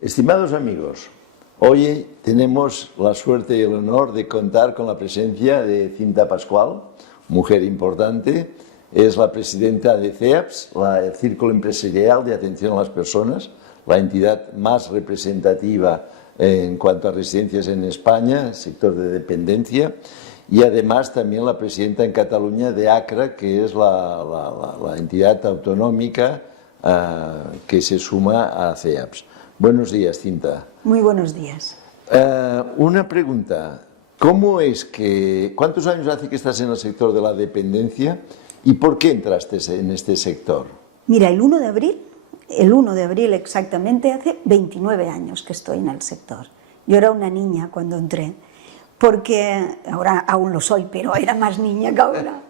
Estimados amigos, hoy tenemos la suerte y el honor de contar con la presencia de Cinta Pascual, mujer importante. Es la presidenta de CEAPS, el Círculo Empresarial de Atención a las Personas, la entidad más representativa en cuanto a residencias en España, sector de dependencia, y además también la presidenta en Cataluña de ACRA, que es la entidad autonómica que se suma a CEAPS. Buenos días, Cinta. Muy buenos días. Una pregunta. ¿Cuántos años hace que estás en el sector de la dependencia y por qué entraste en este sector? Mira, el 1 de abril exactamente, hace 29 años que estoy en el sector. Yo era una niña cuando entré, porque ahora aún lo soy, pero era más niña que ahora.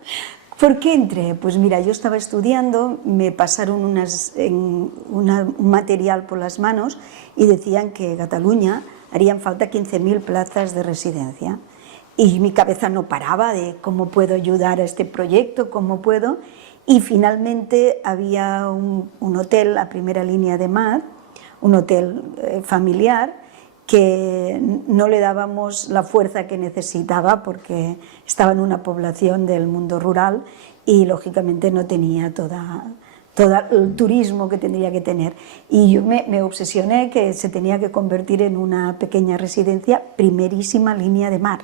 ¿Por qué entré? Pues mira, yo estaba estudiando, me pasaron un material por las manos y decían que en Cataluña harían falta 15.000 plazas de residencia. Y mi cabeza no paraba de cómo puedo ayudar a este proyecto, cómo puedo. Y finalmente había un hotel a primera línea de mar, un hotel familiar, que no le dábamos la fuerza que necesitaba porque estaba en una población del mundo rural y lógicamente no tenía todo el turismo que tendría que tener. Y yo me obsesioné que se tenía que convertir en una pequeña residencia, primerísima línea de mar,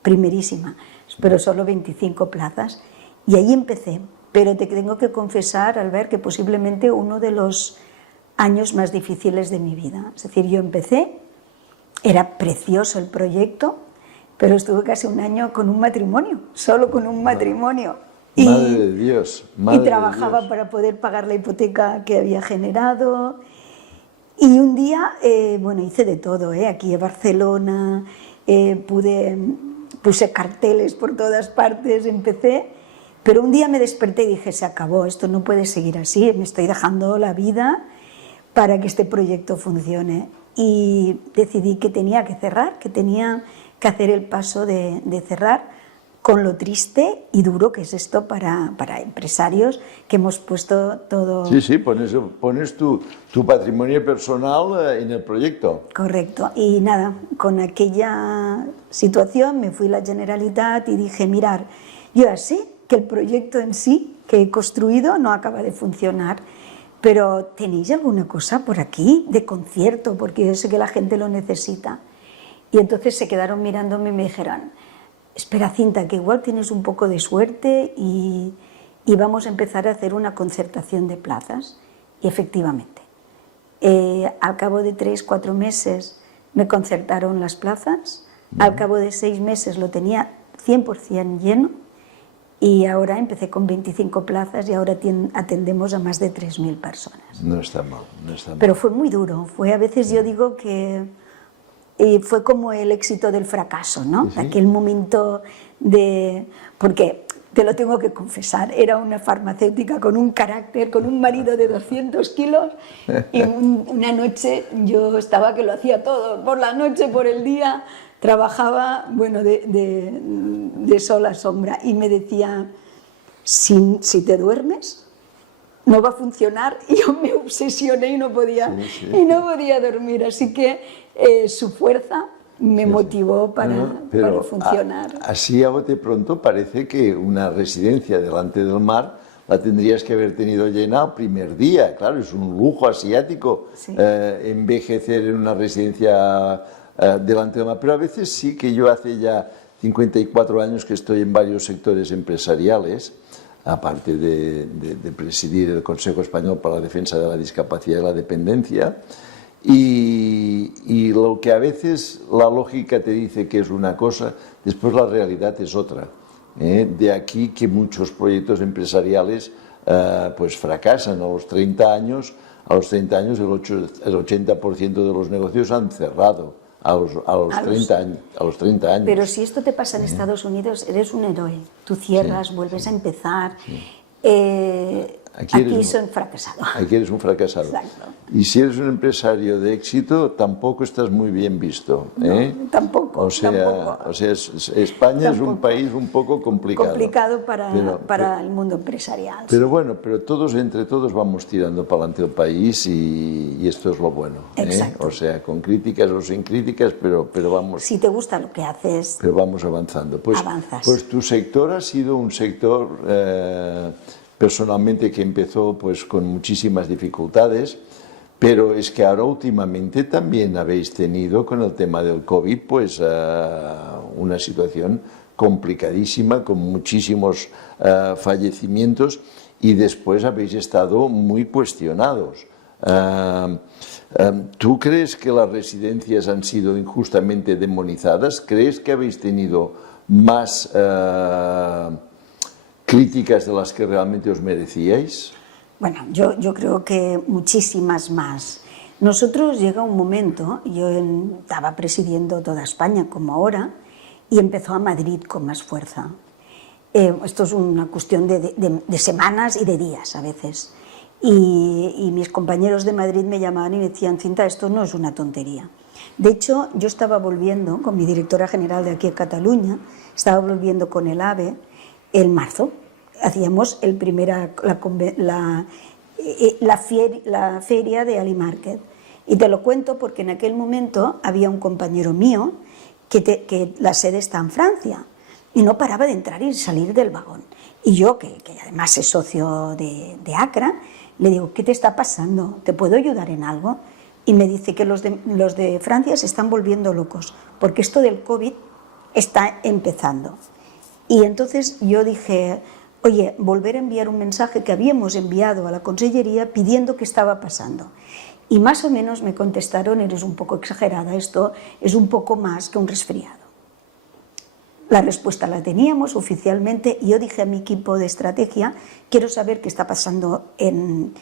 primerísima, pero solo 25 plazas. Y ahí empecé, pero te tengo que confesar, Albert, que posiblemente uno de los años más difíciles de mi vida. Es decir, yo empecé, era precioso el proyecto, pero estuve casi un año con un matrimonio, solo con un matrimonio. Madre de Dios, madre y trabajaba de Dios. para poder pagar la hipoteca que había generado. Y un día, bueno, hice de todo, aquí en Barcelona, puse carteles por todas partes, empecé, pero un día me desperté y dije, se acabó, esto no puede seguir así, me estoy dejando la vida para que este proyecto funcione. Y decidí que tenía que cerrar, que tenía que hacer el paso de cerrar, con lo triste y duro que es esto para empresarios que hemos puesto todo... Sí, pones tu patrimonio personal en el proyecto. Correcto. Y nada, con aquella situación me fui a la Generalitat y dije, mirar, yo ya sé que el proyecto en sí que he construido no acaba de funcionar, pero ¿tenéis alguna cosa por aquí de concierto? Porque yo sé que la gente lo necesita. Y entonces se quedaron mirándome y me dijeron, espera, Cinta, que igual tienes un poco de suerte y vamos a empezar a hacer una concertación de plazas. Y efectivamente, al cabo de 3-4 meses me concertaron las plazas, al cabo de 6 meses lo tenía 100% lleno, y ahora empecé con 25 plazas y ahora atendemos a más de 3.000 personas. No está mal, no está mal. Pero fue muy duro, a veces yo digo que fue como el éxito del fracaso, ¿no? Sí. Aquel momento porque te lo tengo que confesar, era una farmacéutica con un carácter, con un marido de 200 kilos y una noche yo estaba que lo hacía todo, por la noche, por el día, trabajaba, bueno, de sol a sombra y me decía, si te duermes no va a funcionar, y yo me obsesioné y no podía dormir, así que su fuerza me motivó para funcionar. Así a bote pronto parece que una residencia delante del mar la tendrías que haber tenido llena el primer día. Claro, es un lujo asiático envejecer en una residencia delante del mar, pero a veces sí que yo hace ya 54 años que estoy en varios sectores empresariales, aparte de presidir el Consejo Español para la Defensa de la Discapacidad y la Dependencia, y lo que a veces la lógica te dice que es una cosa, después la realidad es otra. De aquí que muchos proyectos empresariales pues fracasan a los 30 años. A los 30 años el 80% de los negocios han cerrado. A los 30 años. Pero si esto te pasa en Estados Unidos, eres un héroe. Tú cierras, vuelves a empezar. Aquí soy un fracasado. Aquí eres un fracasado. Exacto. Y si eres un empresario de éxito, tampoco estás muy bien visto. ¿Eh? No, tampoco. O sea, España es un país un poco complicado. Complicado para el mundo empresarial. Pero bueno, pero entre todos vamos tirando para adelante el país y esto es lo bueno. Exacto. O sea, con críticas o sin críticas, pero vamos. Si te gusta lo que haces, pero vamos avanzando. avanzas. Pues tu sector ha sido un sector personalmente que empezó pues con muchísimas dificultades, pero es que ahora últimamente también habéis tenido con el tema del COVID pues una situación complicadísima con muchísimos fallecimientos y después habéis estado muy cuestionados. ¿Tú crees que las residencias han sido injustamente demonizadas? ¿Crees que habéis tenido más críticas de las que realmente os merecíais? Bueno, yo creo que muchísimas más. Nosotros llega un momento, yo estaba presidiendo toda España como ahora, y empezó a Madrid con más fuerza. Esto es una cuestión de semanas y de días a veces. Y mis compañeros de Madrid me llamaban y me decían, Cinta, esto no es una tontería. De hecho, yo estaba volviendo con mi directora general de aquí en Cataluña, estaba volviendo con el AVE en marzo. Hacíamos la feria de Ali Market. Y te lo cuento porque en aquel momento había un compañero mío que la sede está en Francia y no paraba de entrar y salir del vagón. Y yo, que además es socio de ACRA, le digo, ¿qué te está pasando? ¿Te puedo ayudar en algo? Y me dice que los de Francia se están volviendo locos, porque esto del COVID está empezando. Y entonces yo dije, oye, volver a enviar un mensaje que habíamos enviado a la Consellería pidiendo qué estaba pasando. Y más o menos me contestaron, eres un poco exagerada, esto es un poco más que un resfriado. La respuesta la teníamos oficialmente y yo dije a mi equipo de estrategia, quiero saber qué está pasando en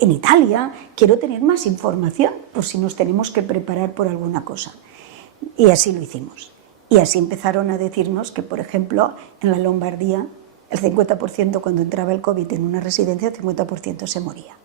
Italia, quiero tener más información por si nos tenemos que preparar por alguna cosa. Y así lo hicimos. Y así empezaron a decirnos que, por ejemplo, en la Lombardía, el 50% cuando entraba el COVID en una residencia, el 50% se moría.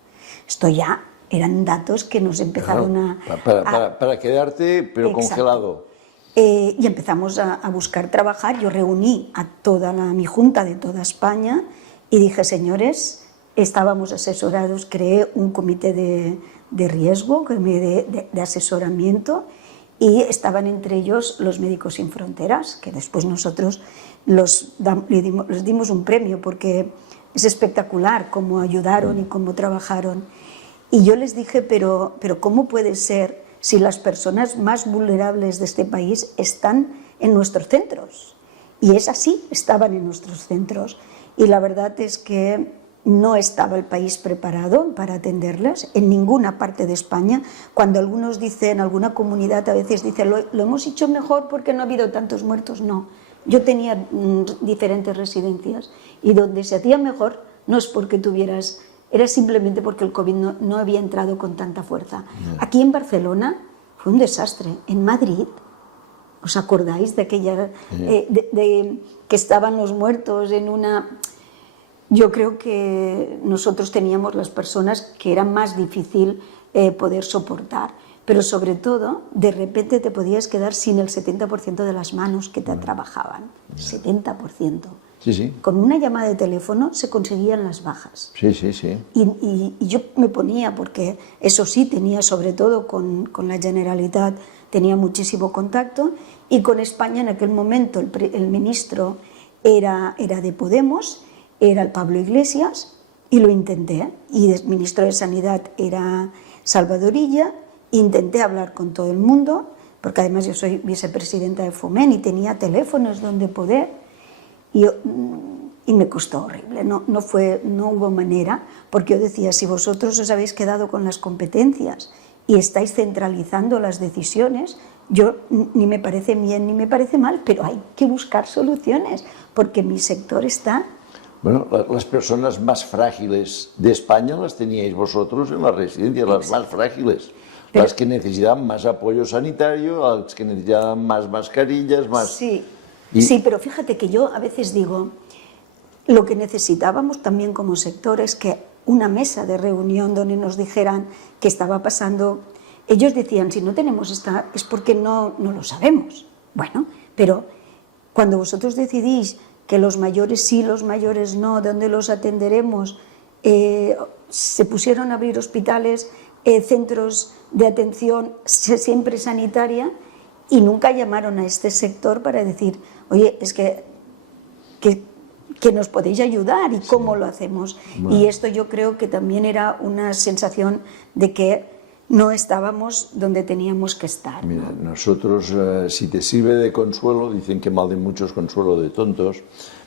Esto ya eran datos que nos empezaron para quedarte, pero exacto, congelado. Y empezamos a buscar trabajar. Yo reuní a toda mi junta de toda España y dije, señores, estábamos asesorados, creé un comité de riesgo, de asesoramiento, y estaban entre ellos los Médicos Sin Fronteras, que después nosotros les dimos un premio porque es espectacular cómo ayudaron y cómo trabajaron. Y yo les dije, pero ¿cómo puede ser si las personas más vulnerables de este país están en nuestros centros? Y es así, estaban en nuestros centros. Y la verdad es que no estaba el país preparado para atenderlas en ninguna parte de España. Cuando algunos dicen, alguna comunidad a veces dice, lo hemos hecho mejor porque no ha habido tantos muertos. No, yo tenía diferentes residencias y donde se hacía mejor no es porque tuvieras, era simplemente porque el COVID no había entrado con tanta fuerza. Aquí en Barcelona fue un desastre. En Madrid, ¿os acordáis de aquella, de que estaban los muertos en una... Yo creo que nosotros teníamos las personas que era más difícil poder soportar, pero sobre todo, de repente te podías quedar sin el 70% de las manos que te trabajaban, 70%. Sí, sí. Con una llamada de teléfono se conseguían las bajas. Sí, sí, sí. Y yo me ponía, porque eso sí, tenía sobre todo con la Generalitat, tenía muchísimo contacto, y con España en aquel momento el ministro era de Podemos, era el Pablo Iglesias, y lo intenté, y el ministro de Sanidad era Salvador Illa, intenté hablar con todo el mundo, porque además yo soy vicepresidenta de Foment y tenía teléfonos donde poder, y me costó horrible, no hubo manera, porque yo decía, si vosotros os habéis quedado con las competencias y estáis centralizando las decisiones, yo ni me parece bien ni me parece mal, pero hay que buscar soluciones, porque mi sector está... Bueno, las personas más frágiles de España las teníais vosotros en las residencias, las más frágiles, las que necesitaban más apoyo sanitario, las que necesitaban más mascarillas, más... Sí, sí, pero fíjate que yo a veces digo, lo que necesitábamos también como sector es que una mesa de reunión donde nos dijeran qué estaba pasando. Ellos decían, si no tenemos esta, es porque no lo sabemos. Bueno, pero cuando vosotros decidís que los mayores sí, los mayores no, ¿dónde los atenderemos? Se pusieron a abrir hospitales, centros de atención siempre sanitaria, y nunca llamaron a este sector para decir, oye, es que nos podéis ayudar y cómo lo hacemos. Bueno. Y esto yo creo que también era una sensación de que no estábamos donde teníamos que estar. Mira, nosotros, si te sirve de consuelo, dicen que mal de muchos consuelo de tontos,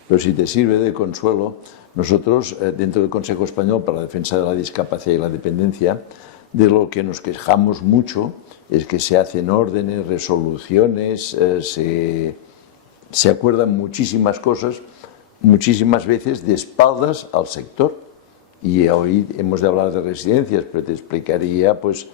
pero si te sirve de consuelo, nosotros, dentro del Consejo Español para la Defensa de la Discapacidad y la Dependencia, de lo que nos quejamos mucho es que se hacen órdenes, resoluciones, se acuerdan muchísimas cosas, muchísimas veces de espaldas al sector. Y hoy hemos de hablar de residencias, pero te explicaría pues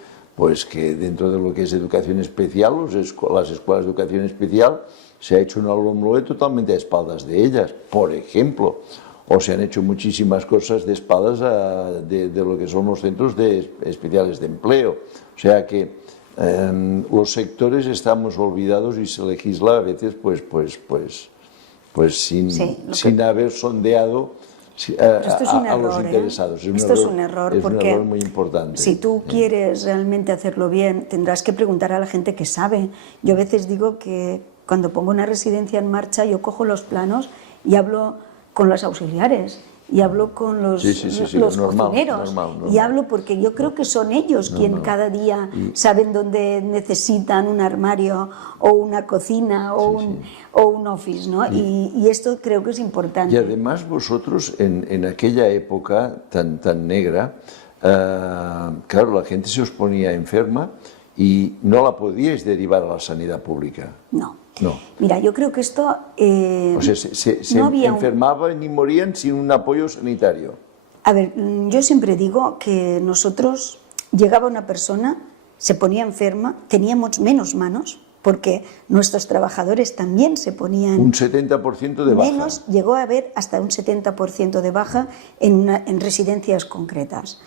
que dentro de lo que es educación especial, las escuelas de educación especial, se ha hecho un alumno totalmente a espaldas de ellas, por ejemplo, o se han hecho muchísimas cosas de espaldas de lo que son los centros especiales de empleo. O sea que los sectores estamos olvidados y se legisla a veces sin haber sondeado a los interesados. Esto es un error, porque un error muy importante. Si tú quieres realmente hacerlo bien, tendrás que preguntar a la gente que sabe. Yo a veces digo que cuando pongo una residencia en marcha, yo cojo los planos y hablo con los auxiliares, y hablo con los cocineros, y hablo porque yo creo que son ellos quien cada día saben dónde necesitan un armario o una cocina o un office, ¿no? Y esto creo que es importante. Y además vosotros en aquella época tan negra, claro, la gente se os ponía enferma y no la podíais derivar a la sanidad pública. No. Mira, yo creo que esto... o sea, se enfermaban y morían sin un apoyo sanitario. A ver, yo siempre digo que nosotros, llegaba una persona, se ponía enferma, teníamos menos manos, porque nuestros trabajadores también se ponían... Un 70% de baja. Menos, llegó a haber hasta un 70% de baja en residencias concretas.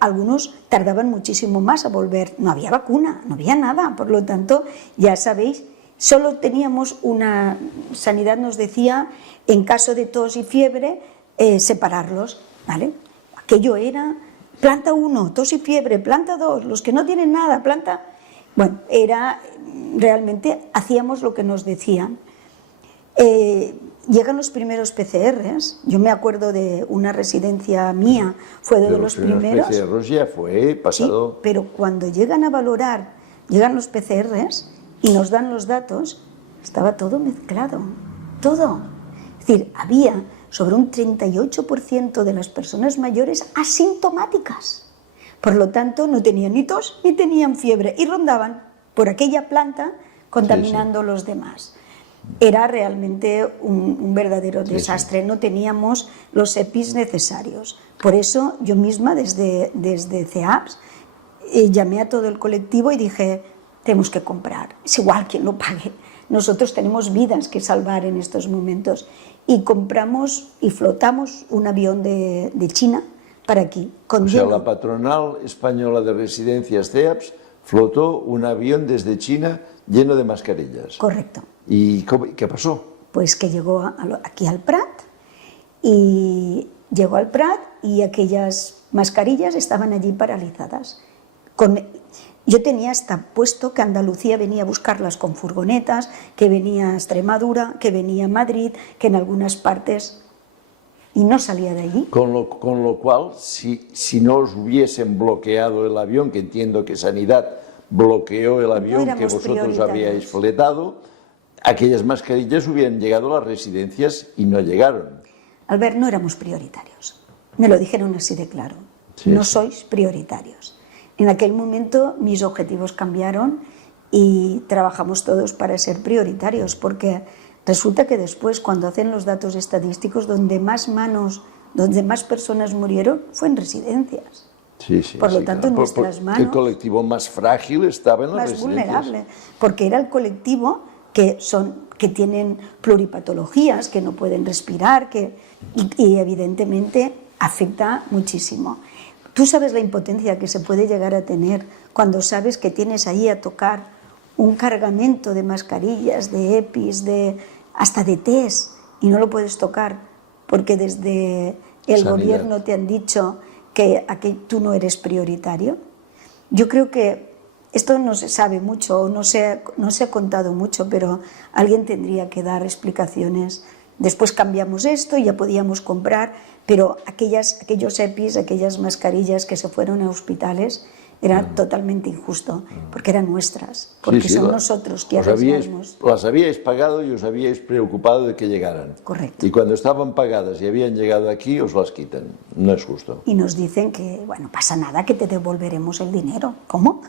Algunos tardaban muchísimo más a volver, no había vacuna, no había nada, por lo tanto, ya sabéis, solo teníamos una sanidad, nos decía, en caso de tos y fiebre, separarlos, ¿vale? Aquello era planta 1, tos y fiebre, planta 2, los que no tienen nada, planta... Bueno, realmente hacíamos lo que nos decían. Llegan los primeros PCRs, yo me acuerdo de una residencia mía, fue de los primeros. PCRs ya fue pasado. Sí, pero cuando llegan a valorar, llegan los PCRs y nos dan los datos, estaba todo mezclado, todo. Es decir, había sobre un 38% de las personas mayores asintomáticas. Por lo tanto, no tenían ni tos ni tenían fiebre y rondaban por aquella planta contaminando los demás. Era realmente un verdadero desastre, no teníamos los EPIs necesarios. Por eso yo misma desde CEAPS llamé a todo el colectivo y dije, tenemos que comprar, es igual quien lo pague, nosotros tenemos vidas que salvar en estos momentos. Y compramos y flotamos un avión de China para aquí. O sea, la patronal española de residencias CEAPS flotó un avión desde China lleno de mascarillas. Correcto. ¿Y qué pasó? Pues que llegó aquí al Prat y aquellas mascarillas estaban allí paralizadas. Yo tenía hasta puesto que Andalucía venía a buscarlas con furgonetas, que venía a Extremadura, que venía a Madrid, que en algunas partes... y no salía de allí. Con lo cual, si no os hubiesen bloqueado el avión, que entiendo que Sanidad bloqueó el avión que vosotros habíais fletado, aquellas mascarillas hubieran llegado a las residencias y no llegaron. Albert, no éramos prioritarios. Me lo dijeron así de claro. Sí, no sois prioritarios. En aquel momento mis objetivos cambiaron y trabajamos todos para ser prioritarios, porque resulta que después, cuando hacen los datos estadísticos, donde más personas murieron fue en residencias. Sí, por lo tanto, claro, nuestras manos... El colectivo más frágil estaba en las residencias. Más vulnerable, porque era el colectivo que tienen pluripatologías, que no pueden respirar, y evidentemente afecta muchísimo. Tú sabes la impotencia que se puede llegar a tener cuando sabes que tienes ahí a tocar un cargamento de mascarillas, de EPIs, hasta de test, y no lo puedes tocar porque desde el Sanidad. gobierno te han dicho que tú no eres prioritario. Yo creo que esto no se sabe mucho, o no se ha contado mucho, pero alguien tendría que dar explicaciones. Después cambiamos esto y ya podíamos comprar, pero aquellos EPIs, aquellas mascarillas que se fueron a hospitales, era totalmente injusto, porque eran nuestras, porque son nosotros que arriesgamos. Las habíais pagado y os habíais preocupado de que llegaran. Correcto. Y cuando estaban pagadas y habían llegado aquí, os las quitan. No es justo. Y nos dicen que, bueno, pasa nada, que te devolveremos el dinero. ¿Cómo?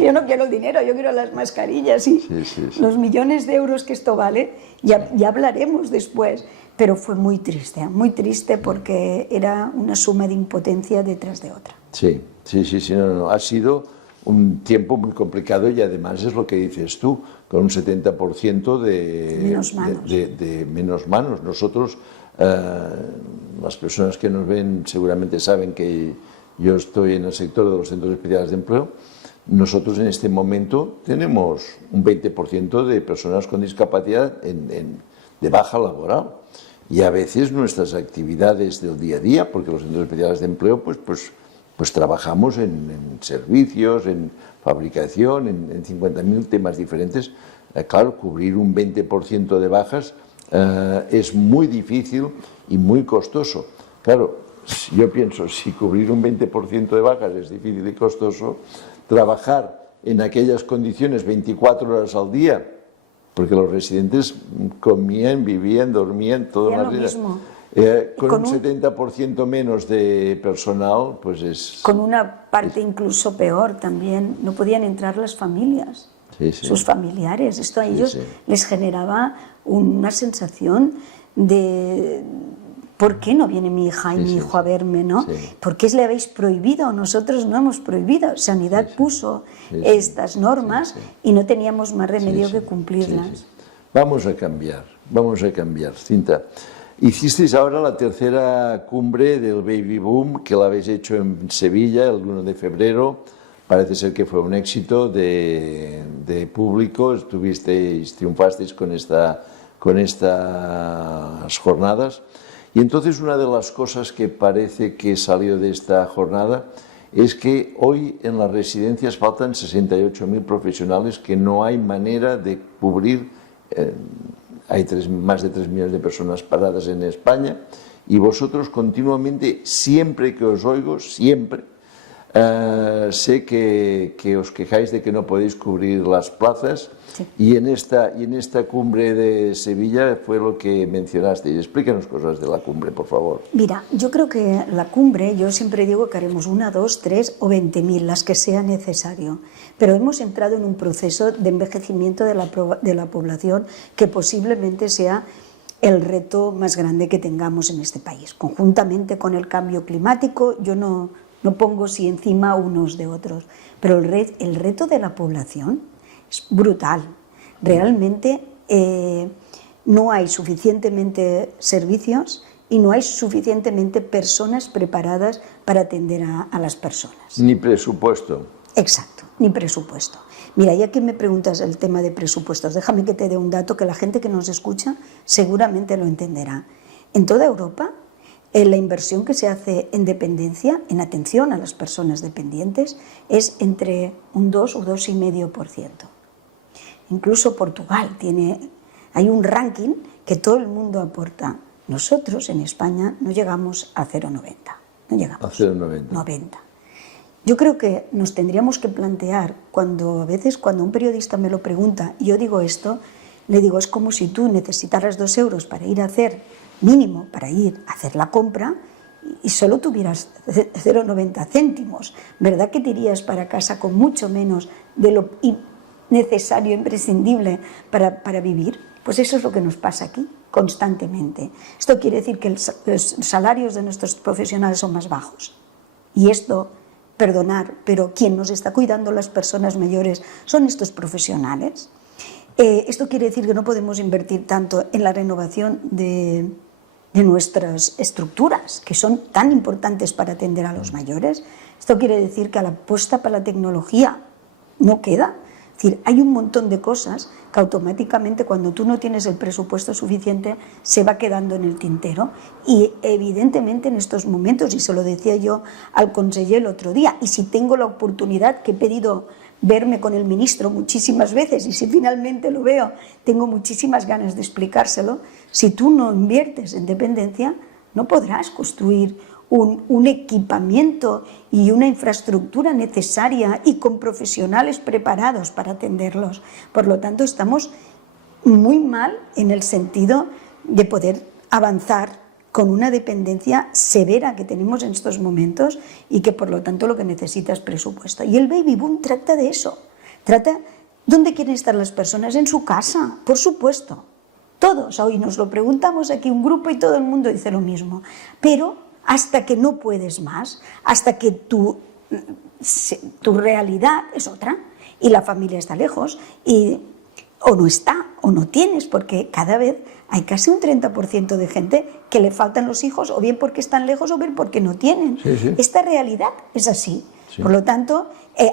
Yo no quiero el dinero, yo quiero las mascarillas y los millones de euros que esto vale, ya hablaremos después. Pero fue muy triste porque era una suma de impotencia detrás de otra. Sí, no. Ha sido un tiempo muy complicado y además es lo que dices tú, con un 70% de menos manos. Nosotros, las personas que nos ven seguramente saben que yo estoy en el sector de los centros especiales de empleo. Nosotros en este momento tenemos un 20% de personas con discapacidad de baja laboral. Y a veces nuestras actividades del día a día, porque los centros especiales de empleo pues trabajamos en servicios, en fabricación, en 50.000 temas diferentes. Claro, cubrir un 20% de bajas es muy difícil y muy costoso. Claro, yo pienso, si cubrir un 20% de bajas es difícil y costoso, trabajar en aquellas condiciones 24 horas al día, porque los residentes comían, vivían, dormían, todo más días. Con un 70% menos de personal, pues es... Con una parte incluso peor también, no podían entrar las familias, sus familiares. Esto a ellos les generaba una sensación de... ¿Por qué no viene mi hija y mi hijo a verme, no? ¿Por qué le habéis prohibido? Nosotros no hemos prohibido. Sanidad puso estas normas y no teníamos más remedio que cumplirlas. Vamos a cambiar, Cinta. Hicisteis ahora la tercera cumbre del Baby Boom, que la habéis hecho en Sevilla el 1 de febrero. Parece ser que fue un éxito de público. Triunfasteis con estas jornadas. Y entonces una de las cosas que parece que salió de esta jornada es que hoy en las residencias faltan 68.000 profesionales que no hay manera de cubrir. Hay más de 3 millones de personas paradas en España y vosotros continuamente, siempre que os oigo, siempre, sé que os quejáis de que no podéis cubrir las plazas y en esta cumbre de Sevilla fue lo que mencionasteis. Explícanos cosas de la cumbre, por favor. Mira, yo creo que la cumbre, yo siempre digo que haremos 1, 2, 3 o 20.000, las que sea necesario, pero hemos entrado en un proceso de envejecimiento de la población que posiblemente sea el reto más grande que tengamos en este país. Conjuntamente con el cambio climático, yo no pongo si encima unos de otros, pero el reto de la población es brutal. Realmente no hay suficientemente servicios y no hay suficientemente personas preparadas para atender a las personas. Ni presupuesto. Exacto, ni presupuesto. Mira, ya que me preguntas el tema de presupuestos, déjame que te dé un dato que la gente que nos escucha seguramente lo entenderá. En toda Europa, la inversión que se hace en dependencia, en atención a las personas dependientes, es entre un 2 o 2,5%. Incluso Portugal hay un ranking que todo el mundo aporta. Nosotros en España no llegamos a 0,90. No llegamos. A 0,90. 90. Yo creo que nos tendríamos que plantear, a veces cuando un periodista me lo pregunta y yo digo esto, le digo, es como si tú necesitaras 2 euros para ir a hacer la compra y solo tuvieras 0,90 céntimos. ¿Verdad que te irías para casa con mucho menos de lo necesario, imprescindible para vivir? Pues eso es lo que nos pasa aquí constantemente. Esto quiere decir que los salarios de nuestros profesionales son más bajos. Y esto, perdonar, pero quien nos está cuidando las personas mayores son estos profesionales. Esto quiere decir que no podemos invertir tanto en la renovación de de nuestras estructuras, que son tan importantes para atender a los mayores. Esto quiere decir que a la apuesta para la tecnología no queda. Es decir, hay un montón de cosas que automáticamente, cuando tú no tienes el presupuesto suficiente, se va quedando en el tintero. Y evidentemente en estos momentos, y se lo decía yo al conseller el otro día, y si tengo la oportunidad, que he pedido verme con el ministro muchísimas veces, y si finalmente lo veo, tengo muchísimas ganas de explicárselo, si tú no inviertes en dependencia, no podrás construir un equipamiento y una infraestructura necesaria y con profesionales preparados para atenderlos. Por lo tanto, estamos muy mal en el sentido de poder avanzar con una dependencia severa que tenemos en estos momentos y que por lo tanto lo que necesita es presupuesto. Y el baby boom trata de eso, trata dónde quieren estar las personas, en su casa, por supuesto. Todos, hoy nos lo preguntamos aquí un grupo y todo el mundo dice lo mismo, pero hasta que no puedes más, hasta que tu realidad es otra y la familia está lejos o no está, o no tienes, porque cada vez hay casi un 30% de gente que le faltan los hijos, o bien porque están lejos o bien porque no tienen. Sí, sí. Esta realidad es así. Sí. Por lo tanto,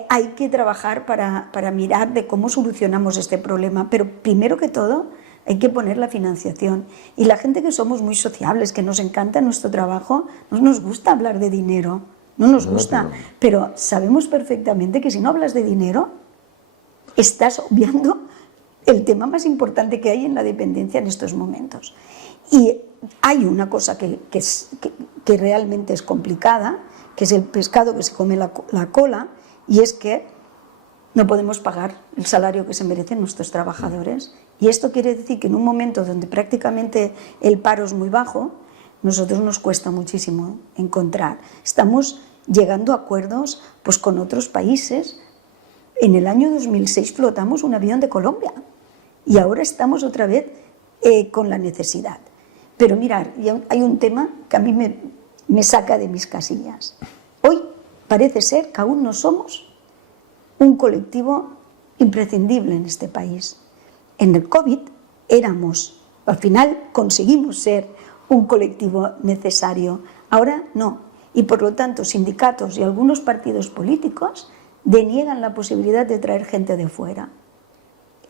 hay que trabajar para mirar de cómo solucionamos este problema, pero primero que todo hay que poner la financiación. Y la gente que somos muy sociables, que nos encanta nuestro trabajo, no nos gusta hablar de dinero, no nos gusta, pero sabemos perfectamente que si no hablas de dinero, estás obviando el tema más importante que hay en la dependencia en estos momentos. Y hay una cosa que realmente es complicada, que es el pescado que se come la cola, y es que no podemos pagar el salario que se merecen nuestros trabajadores. Y esto quiere decir que en un momento donde prácticamente el paro es muy bajo, nosotros nos cuesta muchísimo encontrar. Estamos llegando a acuerdos pues, con otros países. En el año 2006 flotamos un avión de Colombia y ahora estamos otra vez con la necesidad. Pero mirad, hay un tema que a mí me saca de mis casillas. Hoy parece ser que aún no somos un colectivo imprescindible en este país. En el COVID al final conseguimos ser un colectivo necesario, ahora no. Y por lo tanto, sindicatos y algunos partidos políticos deniegan la posibilidad de traer gente de fuera.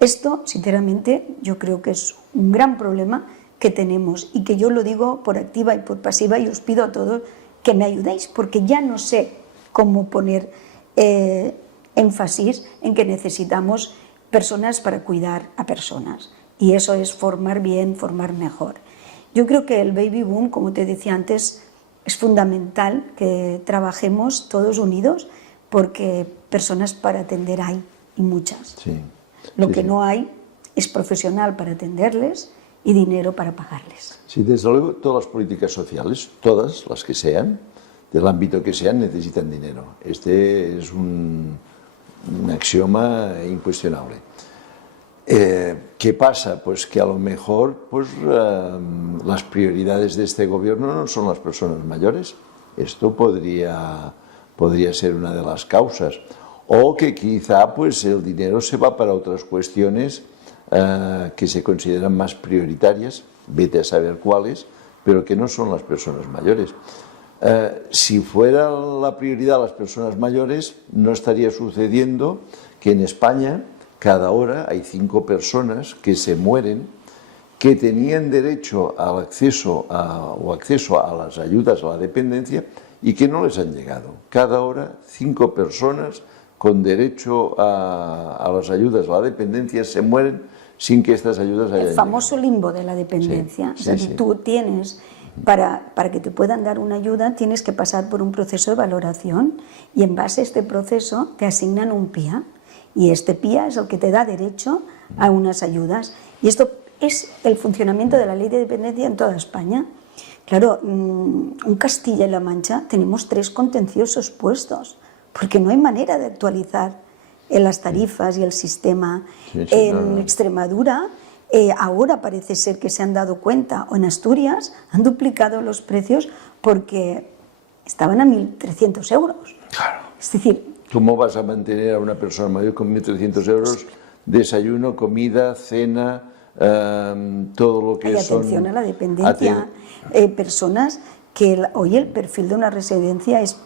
Esto, sinceramente, yo creo que es un gran problema que tenemos y que yo lo digo por activa y por pasiva y os pido a todos que me ayudéis porque ya no sé cómo poner énfasis en que necesitamos personas para cuidar a personas y eso es formar bien, formar mejor. Yo creo que el baby boom, como te decía antes, es fundamental que trabajemos todos unidos porque personas para atender hay y muchas. Sí. Lo que no hay es profesional para atenderles y dinero para pagarles. Sí, desde luego todas las políticas sociales, todas las que sean, del ámbito que sean, necesitan dinero. Este es un axioma incuestionable. ¿Qué pasa? Pues que a lo mejor pues, las prioridades de este gobierno no son las personas mayores. Esto podría ser una de las causas. O que quizá pues, el dinero se va para otras cuestiones que se consideran más prioritarias, vete a saber cuáles, pero que no son las personas mayores. Si fuera la prioridad las personas mayores, no estaría sucediendo que en España cada hora hay 5 personas que se mueren que tenían derecho al acceso a las ayudas a la dependencia y que no les han llegado. Cada hora 5 personas con derecho a las ayudas a la dependencia se mueren sin que estas ayudas hayan llegado. El famoso limbo de la dependencia. Sí, o sea, sí. Tú tienes, para que te puedan dar una ayuda, tienes que pasar por un proceso de valoración y en base a este proceso te asignan un PIA y este PIA es el que te da derecho a unas ayudas. Y esto es el funcionamiento de la ley de dependencia en toda España. Claro, en Castilla y La Mancha tenemos 3 contenciosos puestos, porque no hay manera de actualizar las tarifas y el sistema. En Extremadura, ahora parece ser que se han dado cuenta, o en Asturias, han duplicado los precios porque estaban a 1.300 euros. Claro. Es decir, ¿cómo vas a mantener a una persona mayor con 1.300 euros? Desayuno, comida, cena, todo lo que hay son... atención a la dependencia, personas que hoy el perfil de una residencia es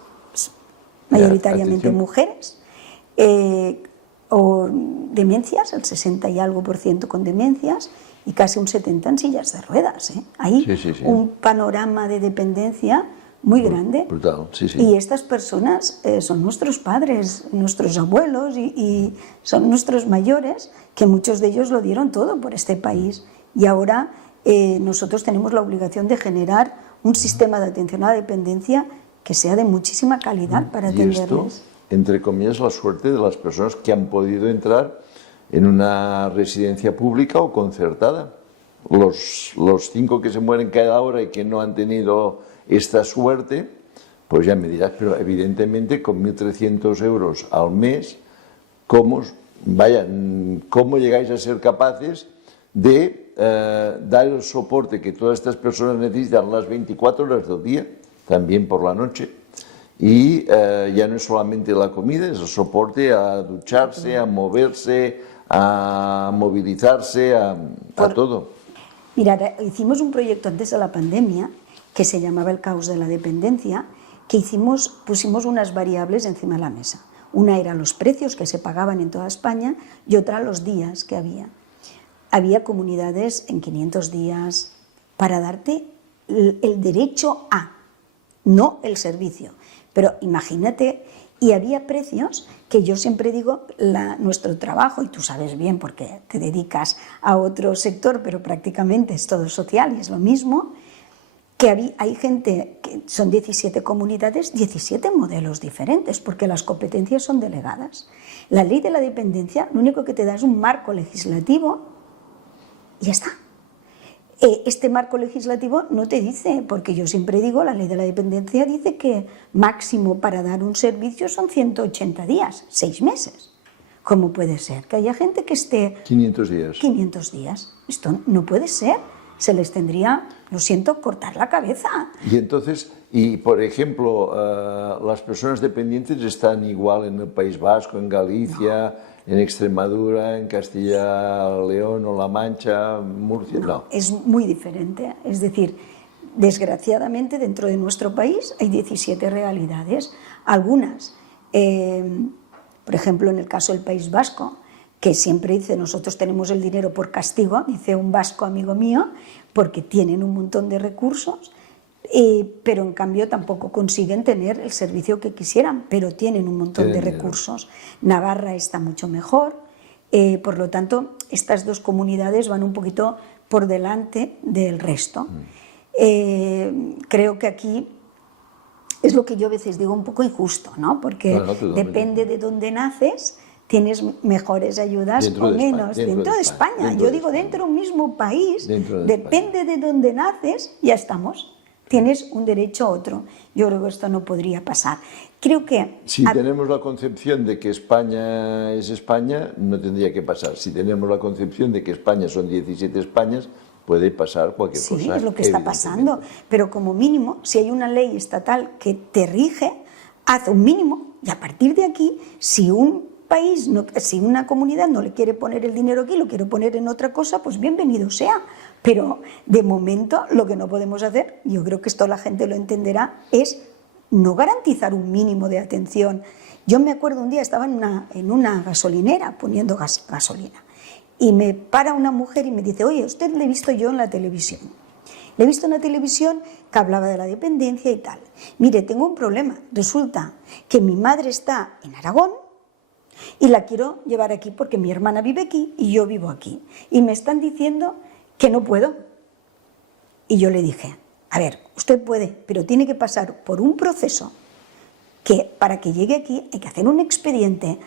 mayoritariamente atención. mujeres, o demencias, el 60 y algo % con demencias y casi un 70 en sillas de ruedas. Hay Sí. un panorama de dependencia muy grande. Brutal, sí. Y estas personas son nuestros padres, nuestros abuelos y son nuestros mayores, que muchos de ellos lo dieron todo por este país. Y ahora nosotros tenemos la obligación de generar un sistema de atención a la dependencia que sea de muchísima calidad para atenderles. Y esto, entre comillas, la suerte de las personas que han podido entrar en una residencia pública o concertada. Los 5 que se mueren cada hora y que no han tenido esta suerte, pues ya me dirás, pero evidentemente con 1.300 euros al mes, ¿cómo llegáis a ser capaces de dar el soporte que todas estas personas necesitan las 24 horas del día, también por la noche? Y ya no es solamente la comida, es el soporte a ducharse, a moverse, a movilizarse, a todo. Mira, hicimos un proyecto antes de la pandemia que se llamaba El caos de la dependencia, que pusimos unas variables encima de la mesa. Una era los precios que se pagaban en toda España y otra los días que había. Había comunidades en 500 días para darte el derecho a, no el servicio. Pero imagínate, y había precios que yo siempre digo, nuestro trabajo, y tú sabes bien porque te dedicas a otro sector, pero prácticamente es todo social y es lo mismo, que hay gente, que son 17 comunidades, 17 modelos diferentes, porque las competencias son delegadas. La ley de la dependencia lo único que te da es un marco legislativo y ya está. Este marco legislativo no te dice, porque yo siempre digo, la ley de la dependencia dice que máximo para dar un servicio son 180 días, 6 meses. ¿Cómo puede ser que haya gente que esté... 500 días. 500 días. Esto no puede ser. Se les tendría, lo siento, cortar la cabeza. Y entonces, por ejemplo, las personas dependientes están igual en el País Vasco, en Galicia, en Extremadura, en Castilla, León o La Mancha, Murcia, no. Es muy diferente. Es decir, desgraciadamente dentro de nuestro país hay 17 realidades. Algunas, por ejemplo, en el caso del País Vasco, que siempre dice, nosotros tenemos el dinero por castigo, dice un vasco amigo mío, porque tienen un montón de recursos, pero en cambio tampoco consiguen tener el servicio que quisieran, pero tienen un montón de recursos. Navarra está mucho mejor, por lo tanto, estas dos comunidades van un poquito por delante del resto. Creo que aquí es lo que yo a veces digo un poco injusto, ¿no? Porque depende de dónde naces, tienes mejores ayudas o menos dentro de España. Yo digo, dentro de un mismo país, depende de dónde naces, ya estamos. Tienes un derecho a otro. Yo creo que esto no podría pasar. Creo que... Si tenemos la concepción de que España es España, no tendría que pasar. Si tenemos la concepción de que España son 17 Españas, puede pasar cualquier cosa. Sí, es lo que está pasando. Pero como mínimo, si hay una ley estatal que te rige, haz un mínimo y a partir de aquí, si un país, si una comunidad no le quiere poner el dinero aquí, lo quiere poner en otra cosa, pues bienvenido sea. Pero de momento lo que no podemos hacer, yo creo que esto la gente lo entenderá, es no garantizar un mínimo de atención. Yo me acuerdo un día, estaba en una gasolinera poniendo gasolina y me para una mujer y me dice, oye, usted le he visto yo en la televisión. Le he visto en la televisión que hablaba de la dependencia y tal. Mire, tengo un problema. Resulta que mi madre está en Aragón y la quiero llevar aquí porque mi hermana vive aquí y yo vivo aquí. Y me están diciendo que no puedo. Y yo le dije, a ver, usted puede, pero tiene que pasar por un proceso que para que llegue aquí hay que hacer un expediente,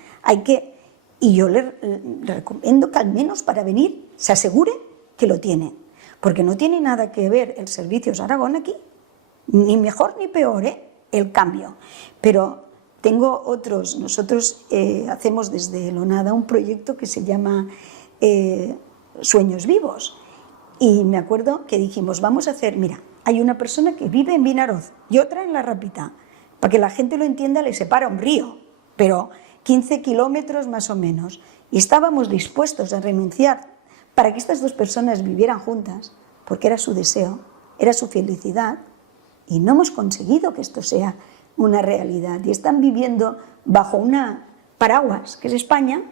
y yo le recomiendo que al menos para venir se asegure que lo tiene, porque no tiene nada que ver el Servicios Aragón aquí, ni mejor ni peor, el cambio. Pero tengo otros, nosotros hacemos desde Lonada un proyecto que se llama Sueños Vivos. Y me acuerdo que dijimos, vamos a hacer, mira, hay una persona que vive en Vinaroz y otra en La Rápita. Para que la gente lo entienda, le separa un río, pero 15 kilómetros más o menos. Y estábamos dispuestos a renunciar para que estas dos personas vivieran juntas, porque era su deseo, era su felicidad, y no hemos conseguido que esto sea una realidad. Y están viviendo bajo una paraguas, que es España,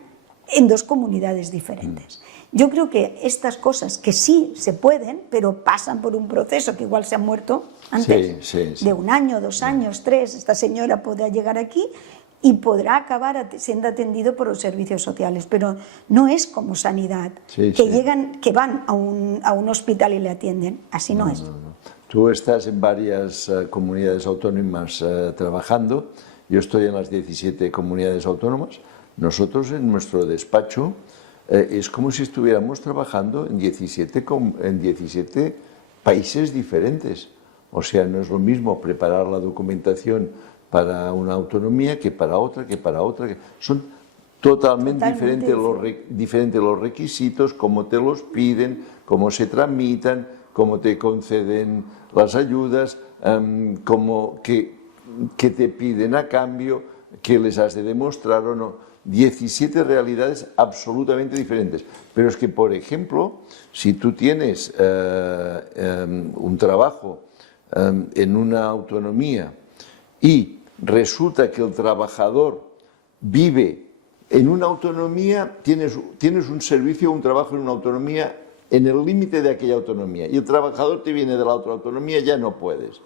en dos comunidades diferentes. Yo creo que estas cosas que sí se pueden, pero pasan por un proceso que igual se han muerto antes de 1 año, 2 años, 3, esta señora podrá llegar aquí y podrá acabar siendo atendido por los servicios sociales, pero no es como sanidad, que van a un hospital y le atienden, así no es. Tú estás en varias comunidades autónomas trabajando, yo estoy en las 17 comunidades autónomas. Nosotros en nuestro despacho es como si estuviéramos trabajando en 17 países diferentes. O sea, no es lo mismo preparar la documentación para una autonomía que para otra, Son totalmente diferentes los requisitos, cómo te los piden, cómo se tramitan, cómo te conceden las ayudas, qué te piden a cambio, qué les has de demostrar o no. 17 realidades absolutamente diferentes. Pero es que, por ejemplo, si tú tienes un trabajo en una autonomía y resulta que el trabajador vive en una autonomía, tienes un servicio, un trabajo en una autonomía en el límite de aquella autonomía y el trabajador te viene de la otra autonomía, ya no puedes.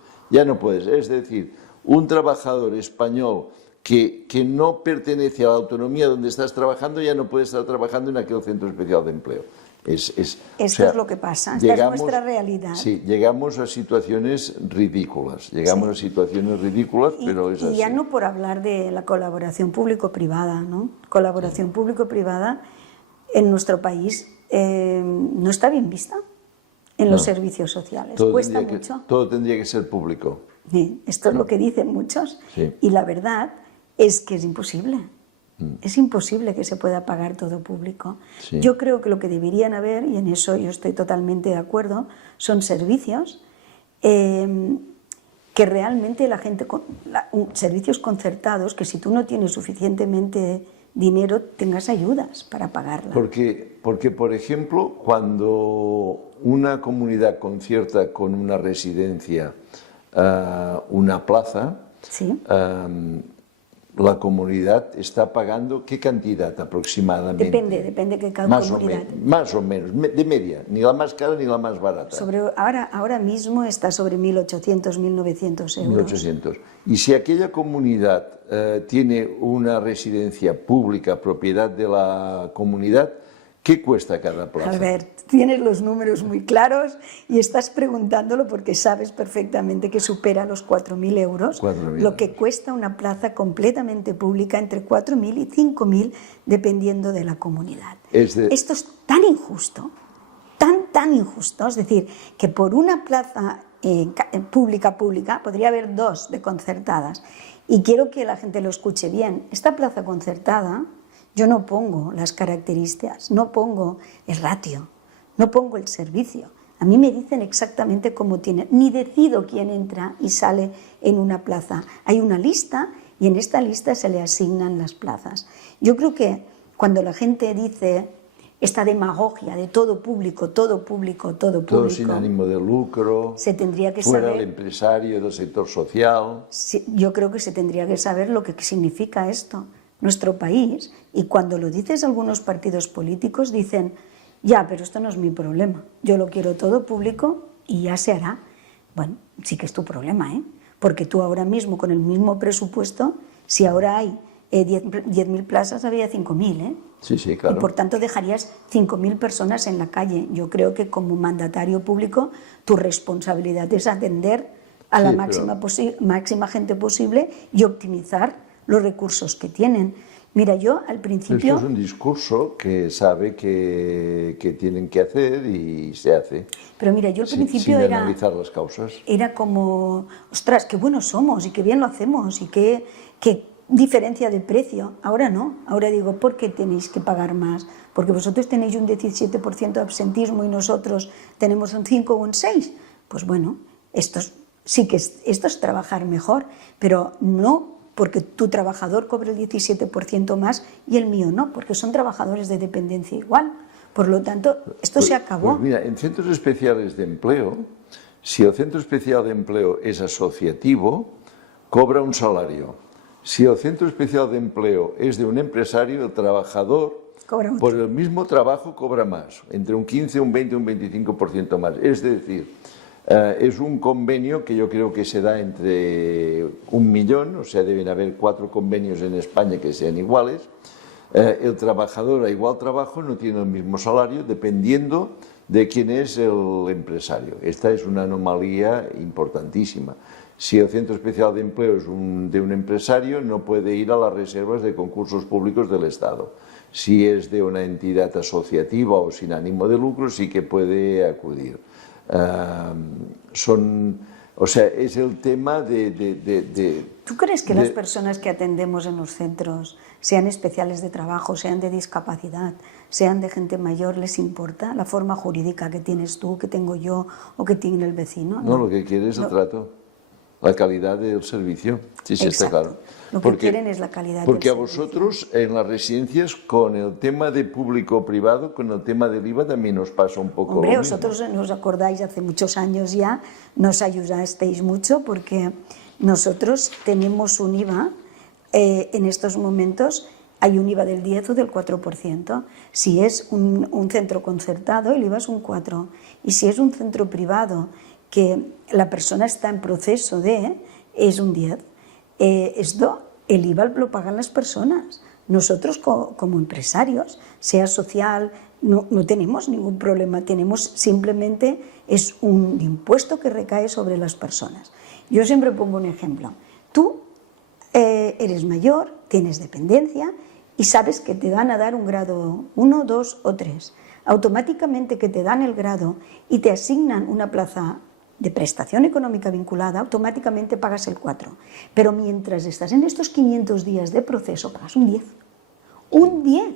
Es decir, un trabajador español que no pertenece a la autonomía donde estás trabajando ya no puede estar trabajando en aquel centro especial de empleo. Esto es lo que pasa, esta es nuestra realidad. Sí, llegamos a situaciones ridículas, pero es así. Y ya no por hablar de la colaboración público-privada, ¿no? Colaboración público-privada en nuestro país no está bien vista en los servicios sociales, cuesta mucho. Todo tendría que ser público. Sí, esto es lo que dicen muchos, y la verdad es que es imposible. Es imposible que se pueda pagar todo público. Sí. Yo creo que lo que deberían haber, y en eso yo estoy totalmente de acuerdo, son servicios que realmente la gente, servicios concertados, que si tú no tienes suficientemente dinero, tengas ayudas para pagarla. Porque por ejemplo, cuando una comunidad concierta con una residencia una plaza, la comunidad está pagando ¿qué cantidad aproximadamente? Depende de cada comunidad. Más o menos, de media, ni la más cara ni la más barata. Ahora mismo está sobre 1.800, 1.900 euros. 1.800. Y si aquella comunidad tiene una residencia pública, propiedad de la comunidad, ¿qué cuesta cada plaza? Albert, tienes los números muy claros y estás preguntándolo porque sabes perfectamente que supera los 4.000 euros, lo que cuesta una plaza completamente pública, entre 4.000 y 5.000, dependiendo de la comunidad. Esto es tan injusto, tan injusto, es decir, que por una plaza pública, podría haber 2 de concertadas. Y quiero que la gente lo escuche bien. Esta plaza concertada, yo no pongo las características, no pongo el ratio, no pongo el servicio. A mí me dicen exactamente cómo tiene, ni decido quién entra y sale en una plaza. Hay una lista y en esta lista se le asignan las plazas. Yo creo que cuando la gente dice esta demagogia de todo público, todo sin ánimo de lucro, se tendría que fuera saber, el empresario del sector social. Yo creo que se tendría que saber lo que significa esto. Nuestro país, y cuando lo dices a algunos partidos políticos dicen, ya, pero esto no es mi problema, yo lo quiero todo público y ya se hará. Bueno, sí que es tu problema, porque tú ahora mismo con el mismo presupuesto, si ahora hay 10.000 plazas, había 5.000, Sí, claro. Y por tanto dejarías 5.000 personas en la calle. Yo creo que como mandatario público tu responsabilidad es atender a la máxima gente posible y optimizar los recursos que tienen. Mira, yo al principio... Esto es un discurso que sabe que tienen que hacer y se hace. Pero mira, yo al principio sin analizar las causas. Era como, ostras, qué buenos somos y qué bien lo hacemos y qué diferencia de precio. Ahora no, ahora digo, ¿por qué tenéis que pagar más? Porque vosotros tenéis un 17% de absentismo y nosotros tenemos un 5 o un 6. Pues bueno, esto es trabajar mejor, pero no porque tu trabajador cobre el 17% más y el mío no, porque son trabajadores de dependencia igual. Por lo tanto, esto se acabó. Pues mira, en centros especiales de empleo, si el centro especial de empleo es asociativo, cobra un salario. Si el centro especial de empleo es de un empresario, el trabajador por el mismo trabajo cobra más, entre un 15, un 20, un 25% más. Es decir, es un convenio que yo creo que se da entre 1 millón, o sea, deben haber 4 convenios en España que sean iguales. El trabajador a igual trabajo no tiene el mismo salario dependiendo de quién es el empresario. Esta es una anomalía importantísima. Si el centro especial de empleo es de un empresario, no puede ir a las reservas de concursos públicos del Estado. Si es de una entidad asociativa o sin ánimo de lucro, sí que puede acudir. O sea, es el tema de ¿Tú crees que las personas que atendemos en los centros, sean especiales de trabajo, sean de discapacidad, sean de gente mayor, les importa la forma jurídica que tienes tú, que tengo yo o que tiene el vecino? No, lo que quiere es el trato, la calidad del servicio. Sí, sí, está claro. Lo que quieren es la calidad del Porque a servicio. vosotros en las residencias, con el tema de público-privado, con el tema del IVA, también os pasa un poco Hombre, lo mismo. vosotros nos acordáis, hace muchos años ya, nos ayudasteis mucho porque nosotros tenemos un IVA, en estos momentos hay un IVA del 10 o del 4%. Si es un centro concertado, el IVA es un 4%. Y si es un centro privado que la persona está en proceso es un 10%. Esto, el IVA lo pagan las personas. Nosotros como empresarios, sea social, no tenemos ningún problema, tenemos simplemente es un impuesto que recae sobre las personas. Yo siempre pongo un ejemplo. Tú eres mayor, tienes dependencia y sabes que te van a dar un grado 1, 2 o 3. Automáticamente que te dan el grado y te asignan una plaza de prestación económica vinculada, automáticamente pagas el 4. Pero mientras estás en estos 500 días de proceso, pagas un 10. Un 10.